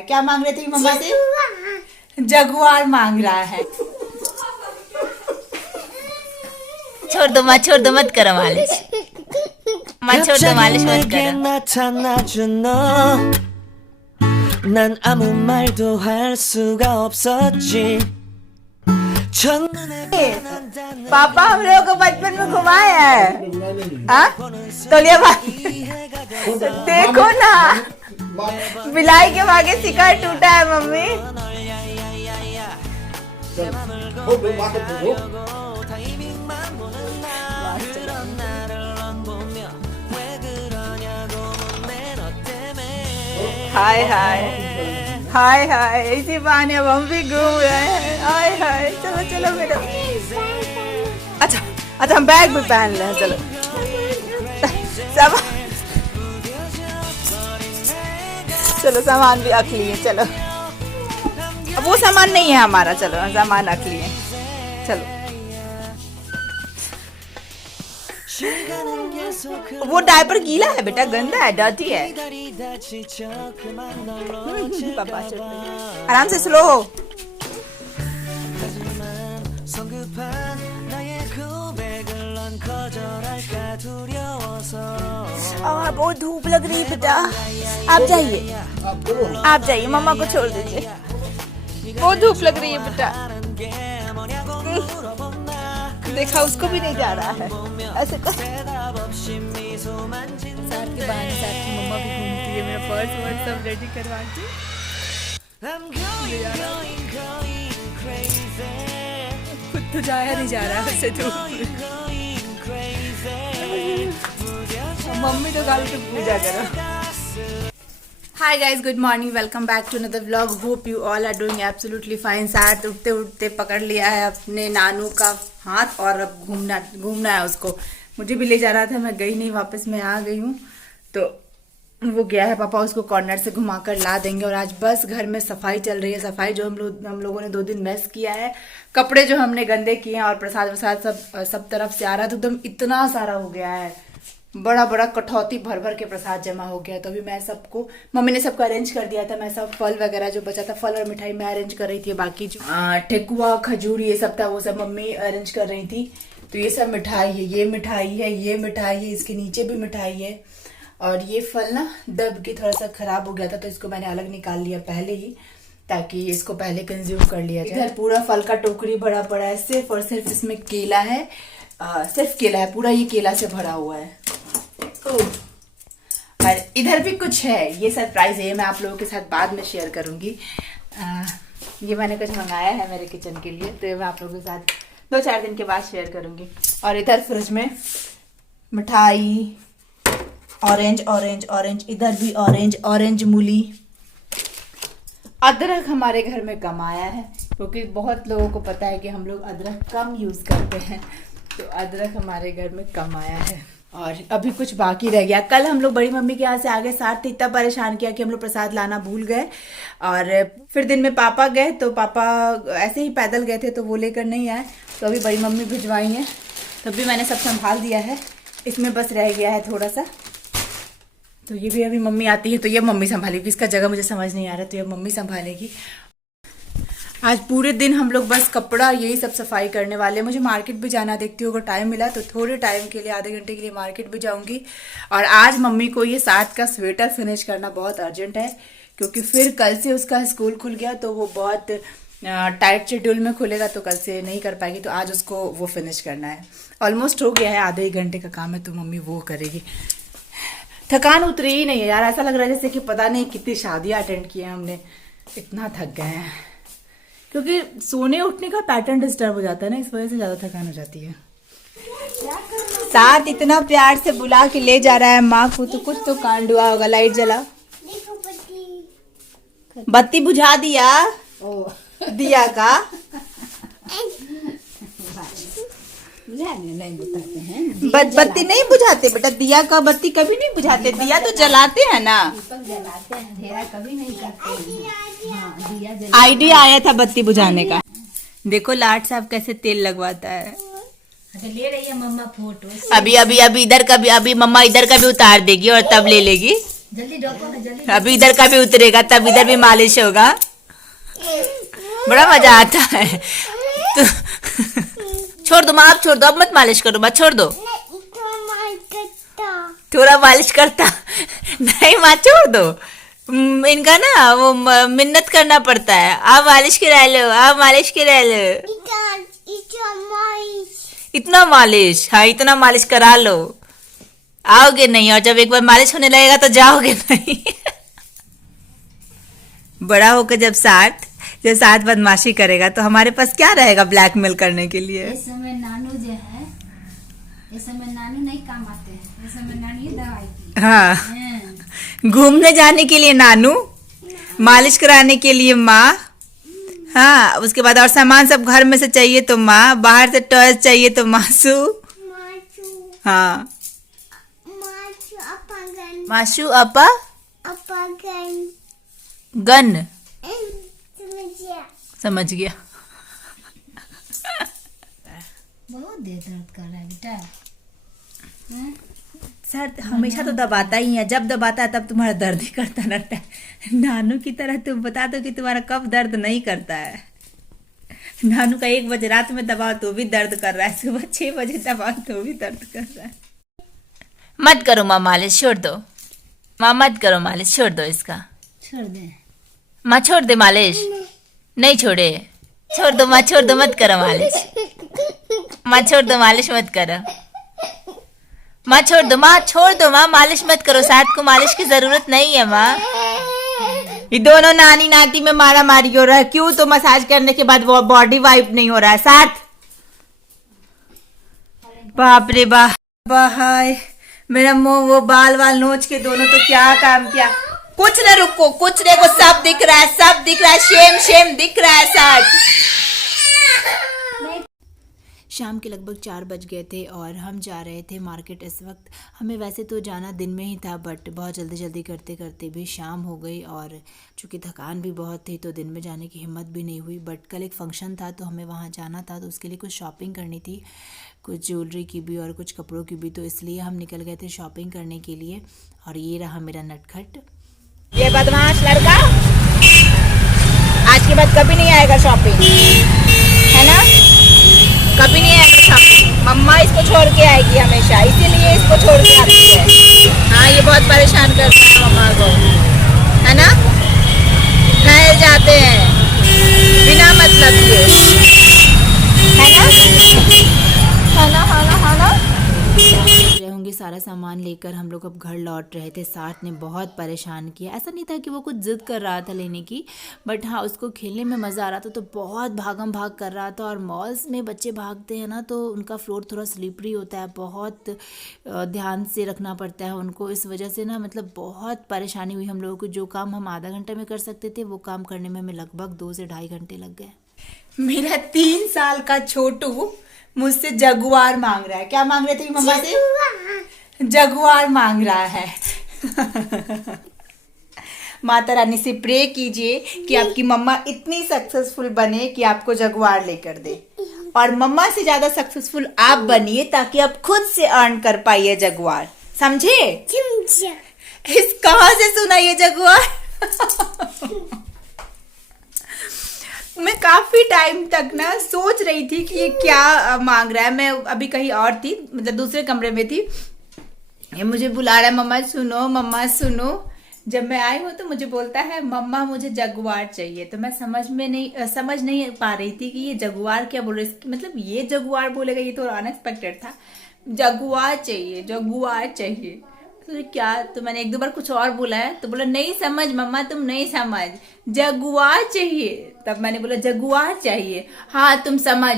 क्या मांग रही थी मम्मा से? जगुआर मांग रहा है। छोड़ दो माँ, छोड़ दो, मत करो मालिश। माँ छोड़ दो, मालिश मत करो। 난 아무 말도 할 수가 없었지. पापा हम लोगों को बचपन में घुमाया है। हाँ? तौलिया भाई देखो ना, बिलाई के भागे शिकार टूटा है मम्मी। हाय हाय हाय हाय, इसी बहाने अब हम भी घूम रहे हैं। हाय हाय, चलो चलो बेटा। अच्छा अच्छा, हम बैग भी पहन ले। चलो सामान, चलो सामान भी रख लिए। चलो अब वो सामान नहीं है हमारा, चलो सामान रख लिए। चलो वो डायपर गीला है बेटा, गंदा है, डर्टी है। पापा आराम से, स्लो हो। बहुत धूप लग रही है बेटा, आप जाइए, आप जाइए, मम्मा को छोड़ दीजिए। बहुत धूप लग रही है बेटा। देखा, उसको भी नहीं जा रहा है ऐसे तो। साथ के बहाने साथ की मम्मा भी घूमती है। मेरा पर्स वर्स सब रेडी करवा के खुद तो जाया नहीं जा रहा है तो। मम्मी तो गाल पे पूजा करो। Hi guys, good morning, welcome back to another vlog. Hope you all are doing absolutely fine. साथ उठते उठते पकड़ लिया है अपने नानू का हाथ और अब घूमना है उसको। मुझे भी ले जा रहा था, मैं गई नहीं, वापस मैं आ गई हूँ। तो वो गया है, पापा उसको कॉर्नर से घुमाकर ला देंगे। और आज बस घर में सफाई चल रही है। सफाई जो हम लोगों ने 2 दिन मैस किया है, कपड़े जो हमने गंदे किए हैं और प्रसाद वसाद सब तरफ से आ रहा है, तो एकदम इतना सारा हो गया है। बड़ा बड़ा कठौती भर भर के प्रसाद जमा हो गया। तो अभी मैं सबको, मम्मी ने सबको अरेंज कर दिया था। मैं सब फल वगैरह जो बचा था, फल और मिठाई मैं अरेंज कर रही थी। बाकी जो ठेकुआ खजूर ये सब था वो सब मम्मी अरेंज कर रही थी। तो ये सब मिठाई है, ये मिठाई है, ये मिठाई है, इसके नीचे भी मिठाई है। और ये फल ना दब के थोड़ा सा खराब हो गया था, तो इसको मैंने अलग निकाल लिया पहले ही, ताकि इसको पहले कंज्यूम कर लिया जाए। इधर पूरा फल का टोकरी भरा पड़ा है, सिर्फ और सिर्फ इसमें केला है। सिर्फ केला है, पूरा ये केला से भरा हुआ है। और इधर भी कुछ है, ये सरप्राइज है, मैं आप लोगों के साथ बाद में शेयर करूंगी। ये मैंने कुछ मंगाया है मेरे किचन के लिए, तो ये मैं आप लोगों के साथ 2-4 दिन के बाद शेयर करूंगी। और इधर फ्रिज में मिठाई, ऑरेंज ऑरेंज ऑरेंज, इधर भी ऑरेंज ऑरेंज मूली। अदरक हमारे घर में कम आया है, क्योंकि बहुत लोगों को पता है कि हम लोग अदरक कम यूज करते हैं, तो अदरक हमारे घर में कम आया है। और अभी कुछ बाकी रह गया। कल हम लोग बड़ी मम्मी के यहाँ से आगे, साथ इतना परेशान किया कि हम लोग प्रसाद लाना भूल गए। और फिर दिन में पापा गए, तो पापा ऐसे ही पैदल गए थे, तो वो लेकर नहीं आए। तो अभी बड़ी मम्मी भिजवाई हैं, तब भी मैंने सब संभाल दिया है। इसमें बस रह गया है थोड़ा सा, तो ये भी अभी मम्मी आती है तो ये मम्मी संभालेगी। इसका जगह मुझे समझ नहीं आ रहा, तो ये मम्मी संभालेगी। आज पूरे दिन हम लोग बस कपड़ा यही सब सफाई करने वाले हैं। मुझे मार्केट भी जाना, देखती हूँ अगर टाइम मिला तो थोड़े टाइम के लिए, आधे घंटे के लिए मार्केट भी जाऊंगी। और आज मम्मी को ये 7 का स्वेटर फिनिश करना बहुत अर्जेंट है, क्योंकि फिर कल से उसका स्कूल खुल गया, तो वो बहुत टाइट शेड्यूल में खुलेगा, तो कल से नहीं कर पाएगी। तो आज उसको वो फिनिश करना है। ऑलमोस्ट हो गया है, आधे 1 घंटे का काम है, तो मम्मी वो करेगी। थकान उतरी ही नहीं है यार, ऐसा लग रहा है जैसे कि पता नहीं कितनी शादियाँ अटेंड की हैं हमने, इतना थक गए हैं। क्योंकि सोने उठने का पैटर्न डिस्टर्ब हो जाता है ना, इस वजह से ज्यादा थकान हो जाती है। साथ इतना प्यार से बुला के ले जा रहा है माँ को, तो कुछ तो कांड हुआ होगा। लाइट जला, बत्ती बुझा दिया दिया का। नहीं बुझाते हैं, बत्ती नहीं बुझाते बेटा, दिया का बत्ती कभी नहीं बुझाते। दिया तो जलाते हैं ना, जलाते हैं, अंधेरा कभी नहीं करते हैं। हाँ, दिया आइडिया आया था बत्ती बुझाने का। देखो लाट साहब कैसे तेल लगवाता है। ले रही है मम्मा फोटो। अभी इधर का भी, अभी मम्मा इधर का भी उतार देगी और तब ले लेगी। जल्दी ढको, जल्दी। अभी इधर का भी उतरेगा तब इधर भी मालिश होगा। बड़ा मजा आता है। तो छोड़ दो माँ, आप छोड़ दो, अब मत मालिश करो माँ, छोड़ दो। थोड़ा मालिश करता नहीं माँ, छोड़ दो। इनका ना वो मिन्नत करना पड़ता है। आप मालिश करा लो, आप मालिश करा लो। इतना मालिश, हाँ इतना मालिश करा लो। आओगे नहीं, और जब एक बार मालिश होने लगेगा तो जाओगे नहीं। बड़ा होकर जब साथ बदमाशी करेगा तो हमारे पास क्या रहेगा ब्लैकमेल करने के लिए। इस समय नानू जो है, इस समय नानू नहीं काम आते हैं, इस समय नानू ही दवाई की। हाँ, घूमने जाने के लिए नानू, मालिश कराने के लिए माँ, हाँ उसके बाद और सामान सब घर में से चाहिए तो माँ, बाहर से टॉयज चाहिए तो मासू। हाँ माशू अपा गन, समझ गया। बहुत देर दर्द कर रहा है बेटा। सर हमेशा तो दबाता ही है, जब दबाता है तब तुम्हारा दर्द ही करता रहता है। नानू की तरह तुम बता दो कि तुम्हारा कब दर्द नहीं करता है। नानू का 1 बजे रात में दबाओ तो भी दर्द कर रहा है, सुबह 6 बजे दबाओ तो भी दर्द कर रहा है। मत करो माँ मालिश, छोड़ दो माँ, मत करो मालिश, छोड़ दो इसका, छोड़ दे माँ छोड़ दे मालिश। नहीं छोड़े, छोड़ दो माँ, छोड़ दो, मत करो मालिश माँ, छोड़ दो मालिश मत करो माँ, छोड़ दो माँ, छोड़ दो माँ, मालिश मत करो। साथ को मालिश की जरूरत नहीं है माँ। ये दोनों नानी नाती में मारा मारी हो रहा है। क्यों? तो मसाज करने के बाद वो बॉडी वाइप नहीं हो रहा है। साथ बाप रे बाय, मेरा मुंह वो बाल नोच के दोनों तो क्या काम किया। कुछ न रुको, कुछ नहीं को, सब दिख रहा है, सब दिख रहा है, शेम दिख रहा है। साथ शाम के लगभग 4 बज गए थे और हम जा रहे थे मार्केट। इस वक्त हमें वैसे तो जाना दिन में ही था, बट बहुत जल्दी करते करते भी शाम हो गई और चूँकि थकान भी बहुत थी तो दिन में जाने की हिम्मत भी नहीं हुई। बट कल एक फंक्शन था तो हमें वहाँ जाना था, तो उसके लिए कुछ शॉपिंग करनी थी, कुछ ज्वेलरी की भी और कुछ कपड़ों की भी। तो इसलिए हम निकल गए थे शॉपिंग करने के लिए। और ये रहा मेरा नटखट, ये बदमाश लड़का आज के बाद कभी नहीं आएगा शॉपिंग, है ना? कभी नहीं आएगा शॉपिंग। मम्मा इसको छोड़ के आएगी हमेशा, इसीलिए इसको छोड़ के आती है। हाँ ये बहुत परेशान करता है मम्मा को, है ना? नहर जाते हैं बिना मतलब के, है ना? होंगे सारा सामान लेकर हम लोग अब घर लौट रहे थे। साथ ने बहुत परेशान किया। ऐसा नहीं था कि वो कुछ जिद कर रहा था लेने की, बट हाँ उसको खेलने में मज़ा आ रहा था तो बहुत भागम भाग कर रहा था। और मॉल्स में बच्चे भागते हैं ना तो उनका फ्लोर थोड़ा स्लिपरी होता है, बहुत ध्यान से रखना पड़ता है उनको। इस वजह से ना मतलब बहुत परेशानी हुई हम लोगों को। जो काम हम आधा घंटे में कर सकते थे वो काम करने में हमें लगभग 2 से ढाई घंटे लग गए। मेरा 3 साल का छोटू मुझसे जगुआर मांग रहा है। क्या मांग रहे थे मम्मा से? जगुआर मांग रहा है। माता रानी से प्रे कीजिए कि आपकी मम्मा इतनी सक्सेसफुल बने कि आपको जगुआर लेकर दे, और मम्मा से ज्यादा सक्सेसफुल आप बनिए ताकि आप खुद से अर्न कर पाइए जगुआर। समझे? इस कहाँ से सुना ये जगुआर? मैं काफी टाइम तक ना सोच रही थी कि ये क्या मांग रहा है। मैं अभी कहीं और थी, मतलब दूसरे कमरे में थी। ये मुझे बुला रहा है, मम्मा सुनो, मम्मा सुनो। जब मैं आई हूँ तो मुझे बोलता है मम्मा मुझे जगुआर चाहिए। तो मैं समझ नहीं पा रही थी कि ये जगुआर क्या बोल रहे हैं। मतलब ये जगुआर बोलेगा, ये तो अनएक्सपेक्टेड था। जगुआर चाहिए, जगुआर चाहिए। तो क्या? तो मैंने 1-2 बार कुछ और बोला है तो बोला नहीं समझ मम्मा, तुम नहीं समझ, जगुआर चाहिए। तब मैंने बोला जगुआर चाहिए, हाँ तुम समझ।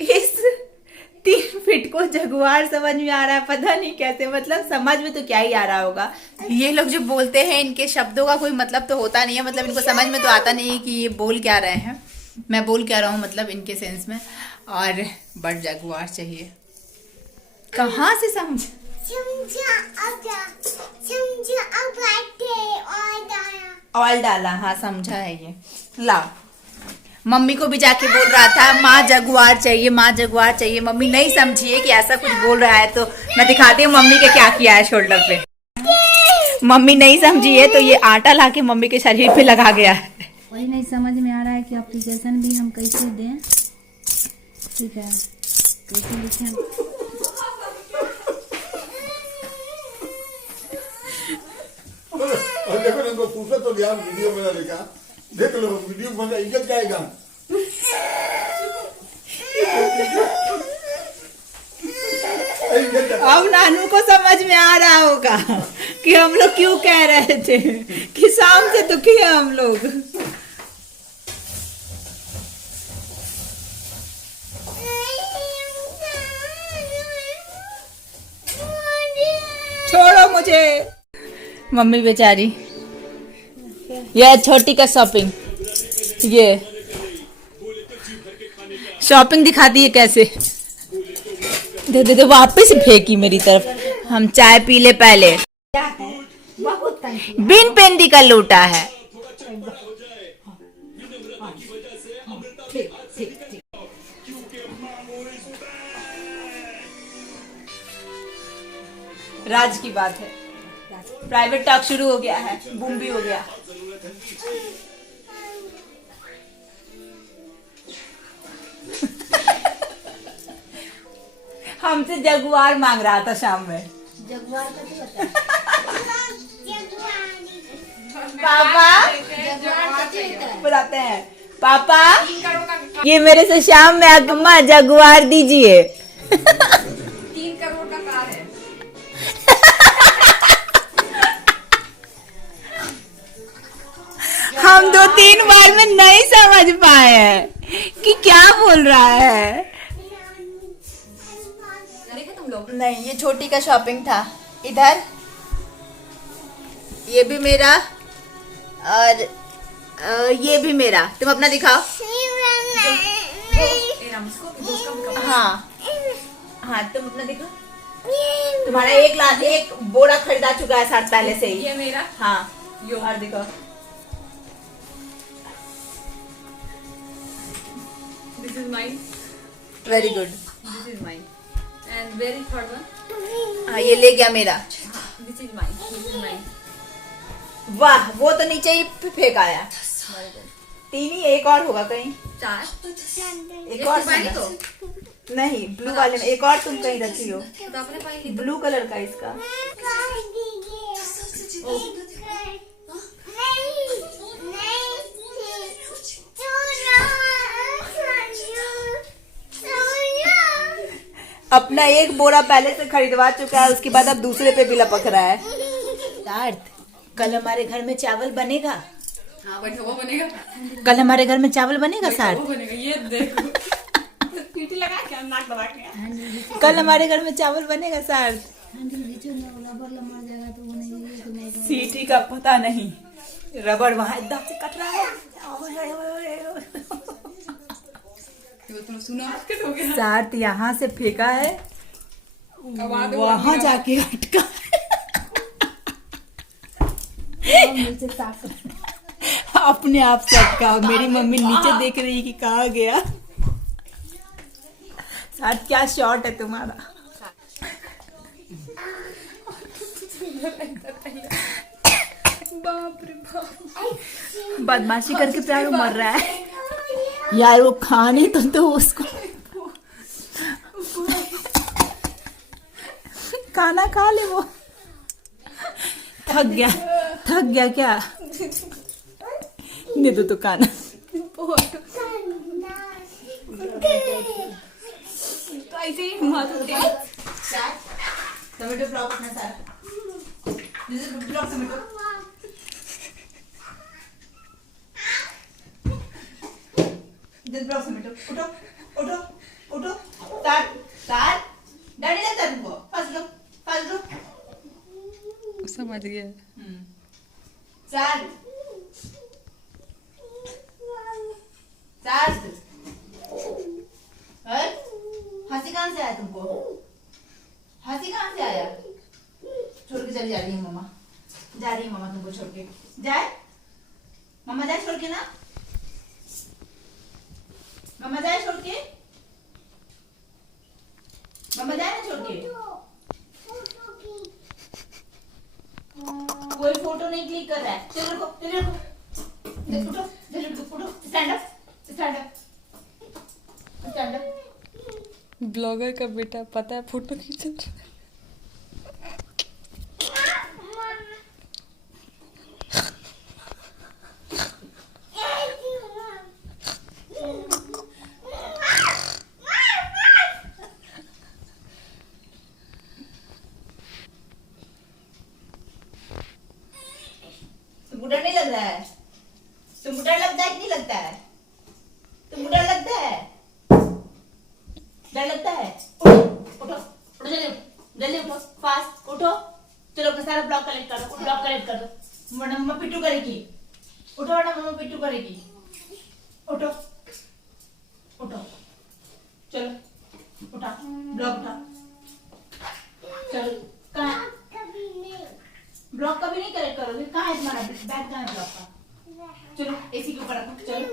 इस 3 फीट को जगुआर समझ में आ रहा है, पता नहीं कैसे। मतलब समझ में तो क्या ही आ रहा होगा। ये लोग जो बोलते हैं इनके शब्दों का कोई मतलब तो होता नहीं है, मतलब इनको समझ में तो आता नहीं है कि ये बोल क्या रहे हैं, मैं बोल क्या रहा हूँ, मतलब इनके सेंस में। और बट जगुआर चाहिए, कहाँ से समझ? ऑयल डाला, हाँ समझा है ये। लाओ मम्मी को भी जाके बोल रहा था माँ जगुआर चाहिए, माँ जगुआर चाहिए। मम्मी नहीं समझी है कि ऐसा कुछ बोल रहा है, तो मैं दिखाती हूँ मम्मी के क्या किया है शोल्डर पे। मम्मी नहीं समझी है तो ये आटा लाके मम्मी के शरीर पे लगा गया है। वही नहीं समझ में आ रहा है कि एप्लीकेशन भी हम कैसे दें। ठीक है, कैसे लिखें। और देखो इनको पूछो तो यार वीडियो बना लिखा, देख लो वीडियो बना इज्जत जाएगा। अब नानू को समझ में आ रहा होगा कि हम लोग क्यों कह रहे थे कि शाम से दुखी है हम लोग। छोड़ो मुझे। मम्मी बेचारी, ये छोटी का शॉपिंग, ये शॉपिंग दिखाती है कैसे। दे दे दे, वापस फेंकी मेरी तरफ। हम चाय पी ले पहले। बिन पेंदी का लोटा है। राज की बात है, प्राइवेट टॉक शुरू हो गया है, बूम भी हो गया। हमसे जगुआर मांग रहा था शाम में। जगुआर का क्या होता है? पापा जगुआर का क्या होता है? बताते हैं। पापा ये मेरे से शाम में अम्मा जगुआर दीजिए। 3 करोड़ का कार है। हम 2-3 बार में नहीं समझ पाए हैं कि क्या बोल रहा है। देखा तुम लोग? नहीं, ये छोटी का शॉपिंग था। इधर ये भी मेरा और ये भी मेरा। तुम अपना दिखाओ। हाँ हाँ, तुम अपना दिखाओ। तुम्हारा एक बोरा खरीदा चुका है साथ पहले से ही। ये मेरा। हाँ, यो। और देखो This is mine. Very good. This is mine. And where is third one? हाँ, ये ले गया मेरा। This is mine. This is mine. वाह, वो तो नीचे ही फेंक आया। 3 ही, एक और होगा कहीं। 4। एक और पानी था। तो नहीं, ब्लू वाले में एक और तुम कहीं रखी हो। तो अपने पानी ली। ब्लू कलर का इसका। अपना एक बोरा पहले से खरीदवा चुका है, उसके बाद अब दूसरे पे भी लपक रहा है। सार्थ, कल हमारे घर में चावल बनेगा। हाँ, बैठो, वो बनेगा। कल हमारे घर में चावल बनेगा वो सार्थ। बनेगा। ये देखो। सीटी लगा के नाक दबा के। कल हमारे घर में चावल बनेगा सार्थ। सीटी का पता नहीं, रबड़ वहां एकदम से कट रहा है। तुम सुनो, हो गया। सार्थ यहाँ से फेंका है, आवाज वहां जाके अटका। अपने आप से अटका। मेरी मम्मी नीचे देख रही है कि कहाँ गया। साथ क्या शॉट है तुम्हारा। बाप रे बाप। बदमाशी करके प्यार मर रहा है यार। वो खाने तो दो उसको। खाना खा ले वो। थक गया क्या। दे दो तो खाना। तो ऐसे ही मारते हैं। टमाटो ब्लॉक अपना सारा। Block tomato. This block tomato. उठो उठो उठो। स्टार्ट। डैडी लगता है तुमको। फंस लो। समझ गया। स्टार्ट। हंसी कहाँ से आया तुमको। हंसी कहाँ से आया। छोड़ के चली जा रही है मम्मा। जा रही है मम्मा तुमको छोड़ के। जाए मम्मा, जाए छोड़ के ना। मम्मा जाए छोड़ के, मम्मा जाए ना छोड़ के। कोई फोटो नहीं क्लिक कर रहा है। चलो रुको, चलो रुको, उठो, चलो रुको, उठो, stand up, stand up, stand up. Blogger का बेटा पता है फोटो खींच रहा है। तुमको डर नहीं लग रहा है? तुमको डर लगता है कि नहीं लगता है? तुमको डर लगता है? डर लगता है? उठो, उठो, उठो, जल्दी उठो, जल्दी उठो, फास्ट उठो। चलो अपना सारा ब्लॉक कलेक्ट कर दो, ब्लॉक कलेक्ट कर दो, वरना मम्मा पिट्टू करेगी। उठो वरना मम्मा पिट्टू करेगी। उठो, उठो, चलो उठा, ब्लॉक उठा, चलो। कहाँ ब्लॉक का भी नहीं कलेक्ट करोगे? कहाँ है तुम्हारा बैग? कहाँ है ब्लॉक का? चलो एसी के ऊपर रखो, चलो।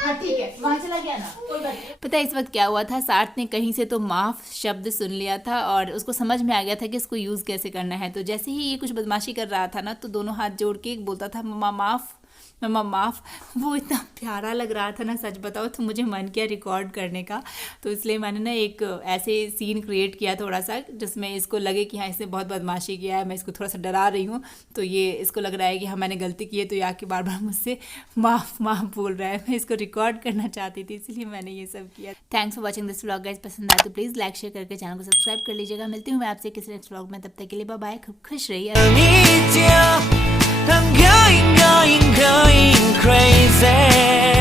हाँ ठीक है, वहाँ चला गया ना, कोई बात नहीं। पता है इस वक्त क्या हुआ था, सार्थ ने कहीं से तो माफ शब्द सुन लिया था और उसको समझ में आ गया था कि इसको यूज़ कैसे करना है। तो जैसे ही ये कुछ बदमाशी कर रहा था ना, तो दोनों हाथ जोड़ के बोलता था मम्मा माफ़, मम्मा माफ़। वो इतना प्यारा लग रहा था ना, सच बताओ तो मुझे मन किया रिकॉर्ड करने का। तो इसलिए मैंने ना एक ऐसे सीन क्रिएट किया थोड़ा सा, जिसमें इसको लगे कि हाँ इसने बहुत बदमाशी किया है, मैं इसको थोड़ा सा डरा रही हूँ। तो ये इसको लग रहा है कि हाँ मैंने गलती की है, तो ये आके बार बार मुझसे माफ़ माफ़ बोल रहा है। मैं इसको रिकॉर्ड करना चाहती थी, इसलिए मैंने ये सब किया। Thanks for watching this vlog guys. पसंद आए तो प्लीज़ लाइक शेयर करके चैनल को सब्सक्राइब कर लीजिएगा। मिलती हूँ मैं आपसे किसी नेक्स्ट व्लॉग में, तब तक के लिए बाय बाय, खूब खुश रहिए। I'm going crazy.